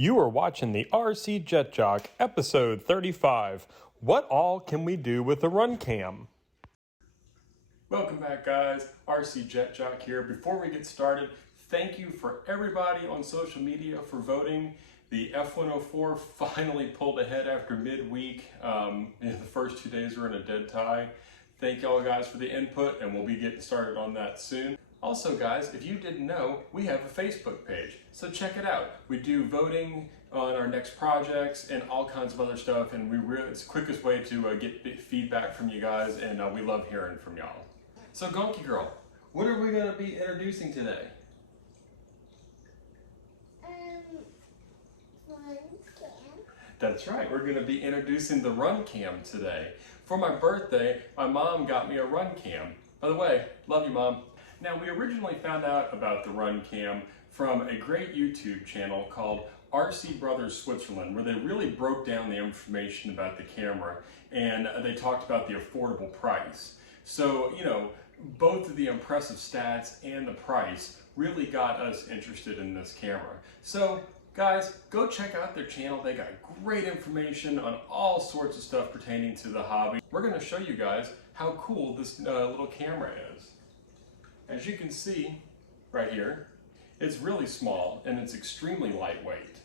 You are watching the RC Jet Jock, episode 35. What all can we do with the RunCam? Welcome back, guys. RC Jet Jock here. Before we get started, thank you for everybody on social media for voting. The F-104 finally pulled ahead after midweek. The first 2 days were in a dead tie. Thank y'all guys for the input, and we'll be getting started on that soon. Also, guys, if you didn't know, we have a Facebook page, so check it out. We do voting on our next projects and all kinds of other stuff, and it's the quickest way to get feedback from you guys, and we love hearing from y'all. So, Gonky Girl, what are we going to be introducing today? RunCam. That's right, we're going to be introducing the RunCam today. For my birthday, my mom got me a RunCam. By the way, love you, Mom. Now, we originally found out about the RunCam from a great YouTube channel called RC Brothers Switzerland, where they really broke down the information about the camera, and they talked about the affordable price. So, both of the impressive stats and the price really got us interested in this camera. So, guys, go check out their channel. They got great information on all sorts of stuff pertaining to the hobby. We're going to show you guys how cool this little camera is. As you can see right here, it's really small and it's extremely lightweight.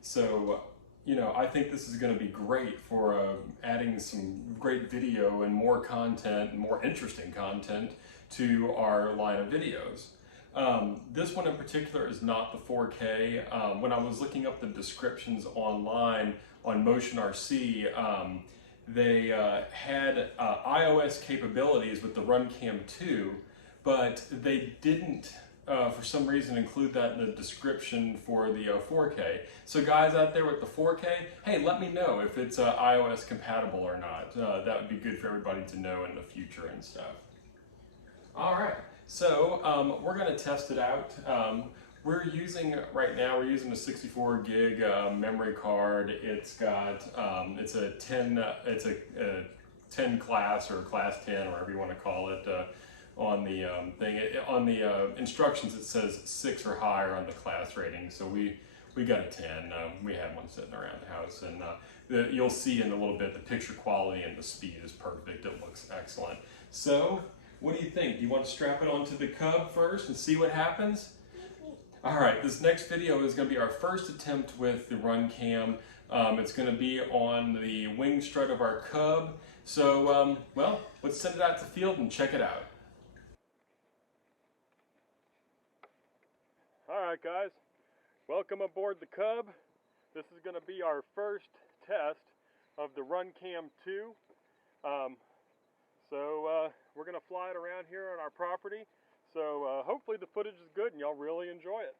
So, I think this is going to be great for adding some great video and more content, more interesting content to our line of videos. This one in particular is not the 4K. When I was looking up the descriptions online on Motion RC, they had iOS capabilities with the RunCam 2, but they didn't, for some reason, include that in the description for the 4K. So guys out there with the 4K, hey, let me know if it's iOS compatible or not. That would be good for everybody to know in the future and stuff. All right, so we're gonna test it out. We're using a 64 gig memory card. It's got, it's a 10 class or class 10, or whatever you want to call it. On the on the instructions, it says 6 or higher on the class rating. So we got a 10. We have one sitting around the house, and you'll see in a little bit the picture quality and the speed is perfect. It looks excellent. So, what do you think? Do you want to strap it onto the Cub first and see what happens? All right, this next video is going to be our first attempt with the RunCam. It's going to be on the wing strut of our Cub. So, well, let's send it out to the field and check it out. All right, guys, welcome aboard the Cub. This is going to be our first test of the RunCam 2. We're going to fly it around here on our property. So hopefully the footage is good and y'all really enjoy it.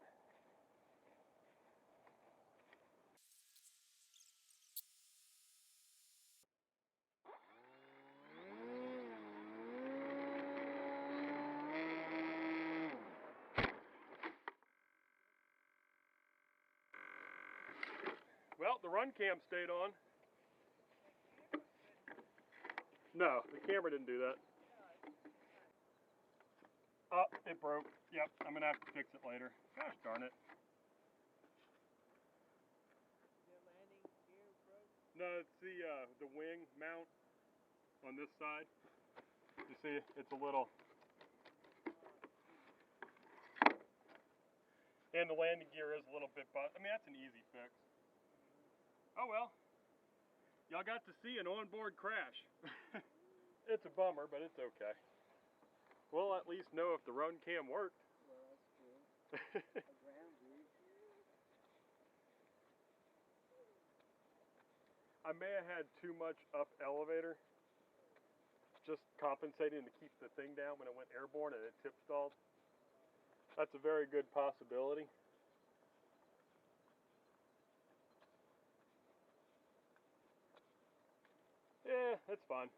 Well, the RunCam stayed on. No, the camera didn't do that. Oh, it broke. Yep, I'm going to have to fix it later. Gosh darn it. The landing gear broke? No, it's the wing mount on this side. You see, it's a little... And the landing gear is a little bit bust. I mean, that's an easy fix. Oh well. Y'all got to see an onboard crash. It's a bummer, but it's okay. We'll at least know if the RunCam worked. Well, that's true. A ground gauge. I may have had too much up elevator, just compensating to keep the thing down when it went airborne and it tip stalled. That's a very good possibility. Yeah, it's fine.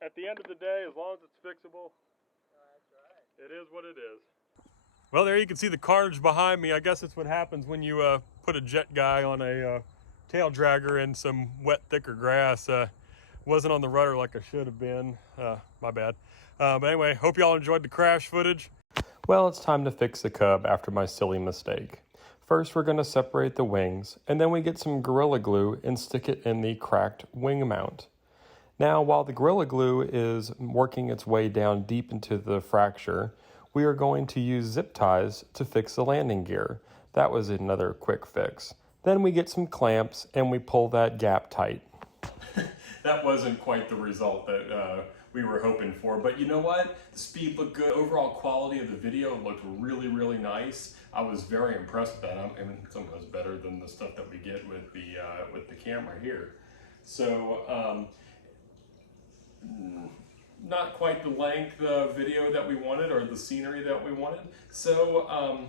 At the end of the day, as long as it's fixable, That's right. it is what it is. Well, there you can see the carnage behind me. I guess that's what happens when you put a jet guy on a tail dragger in some wet, thicker grass. Wasn't on the rudder like I should have been. My bad. But anyway, hope y'all enjoyed the crash footage. Well, it's time to fix the Cub after my silly mistake. First, we're going to separate the wings, and then we get some Gorilla Glue and stick it in the cracked wing mount. Now, while the Gorilla Glue is working its way down deep into the fracture, we are going to use zip ties to fix the landing gear. That was another quick fix. Then we get some clamps and we pull that gap tight. That wasn't quite the result that we were hoping for, but you know what? The speed looked good. Overall quality of the video looked really, really nice. I was very impressed with that. I mean, sometimes better than the stuff that we get with the camera here. So, not quite the length of video that we wanted or the scenery that we wanted. So,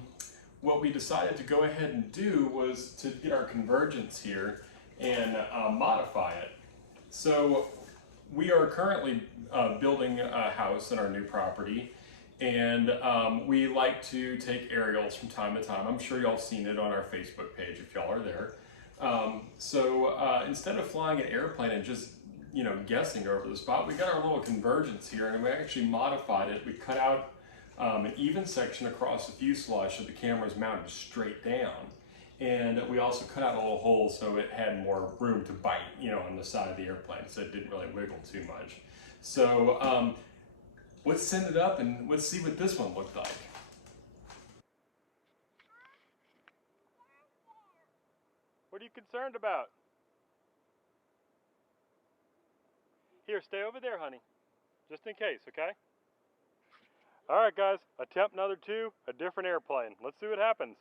what we decided to go ahead and do was to get our convergence here and modify it. So we are currently building a house in our new property, and we like to take aerials from time to time. I'm sure y'all seen it on our Facebook page if y'all are there. Instead of flying an airplane and just guessing over the spot, we got our little convergence here, and we actually modified it. We cut out an even section across the fuselage so the camera is mounted straight down. And we also cut out a little hole so it had more room to bite, on the side of the airplane, so it didn't really wiggle too much. So let's send it up and let's see what this one looked like. What are you concerned about? Here, stay over there, honey. Just in case, okay? All right, guys, attempt number 2, a different airplane. Let's see what happens.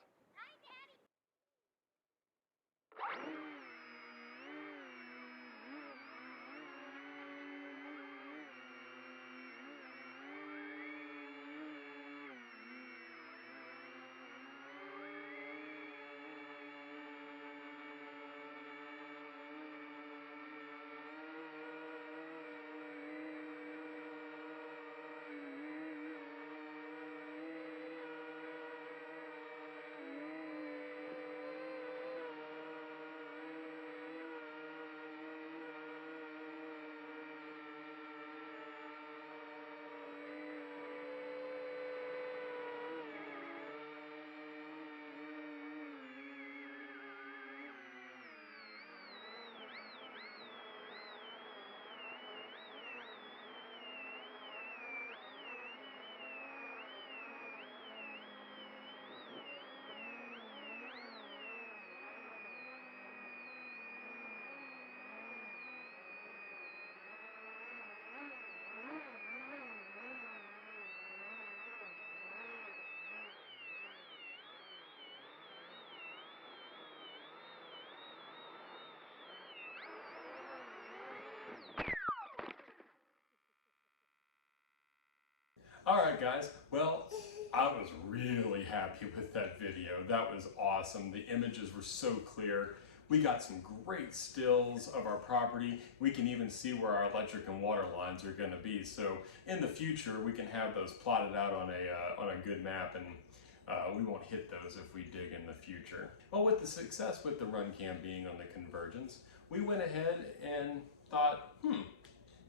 All right, guys. Well, I was really happy with that video. That was awesome. The images were so clear. We got some great stills of our property. We can even see where our electric and water lines are going to be. So in the future, we can have those plotted out on a good map, and we won't hit those if we dig in the future. Well, with the success with the RunCam being on the convergence, we went ahead and thought,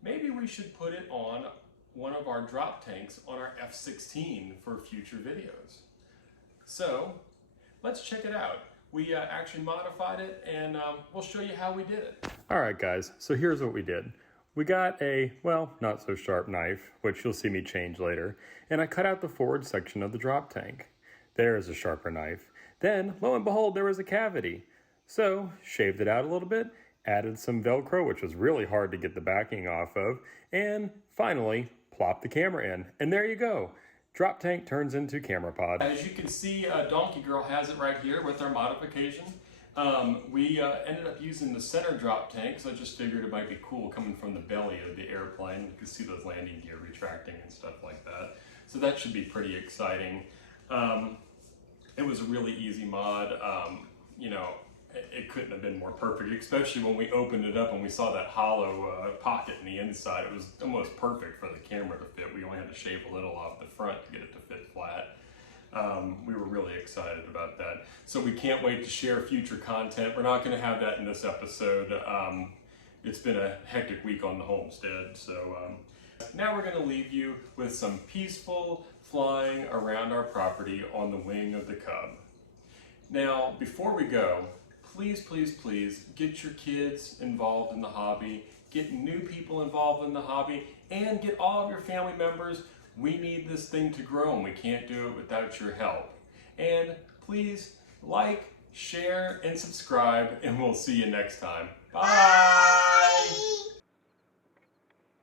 maybe we should put it on one of our drop tanks on our F-16 for future videos. So let's check it out. We actually modified it, and we'll show you how we did it. All right, guys, so here's what we did. We got a, well, not so sharp knife, which you'll see me change later, and I cut out the forward section of the drop tank. There is a sharper knife. Then, lo and behold, there was a cavity. So, shaved it out a little bit, added some Velcro, which was really hard to get the backing off of, and finally, plop the camera in, and there you go. Drop tank turns into camera pod. As you can see, Donkey Girl has it right here with our modification. We ended up using the center drop tank, so I just figured it might be cool coming from the belly of the airplane. You can see those landing gear retracting and stuff like that. So that should be pretty exciting. It was a really easy mod. It couldn't have been more perfect, especially when we opened it up and we saw that hollow pocket in the inside. It was almost perfect for the camera to fit. We only had to shave a little off the front to get it to fit flat. We were really excited about that. So we can't wait to share future content. We're not going to have that in this episode. It's been a hectic week on the homestead. So now we're going to leave you with some peaceful flying around our property on the wing of the Cub. Now, before we go, please, please, please get your kids involved in the hobby, get new people involved in the hobby, and get all of your family members. We need this thing to grow and we can't do it without your help. And please like, share, and subscribe, and we'll see you next time. Bye!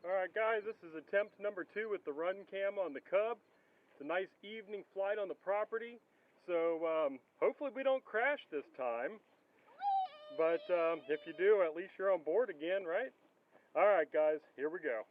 Alright guys, this is attempt number 2 with the RunCam on the Cub. It's a nice evening flight on the property, so hopefully we don't crash this time. But if you do, at least you're on board again, right? Alright guys, here we go.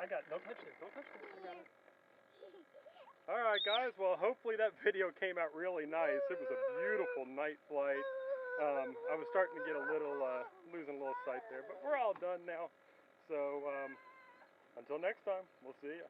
I got it. Don't touch this. Don't touch this. I got it. All right, guys. Well, hopefully that video came out really nice. It was a beautiful night flight. I was starting to get a little, losing a little sight there, but we're all done now. So until next time, we'll see you.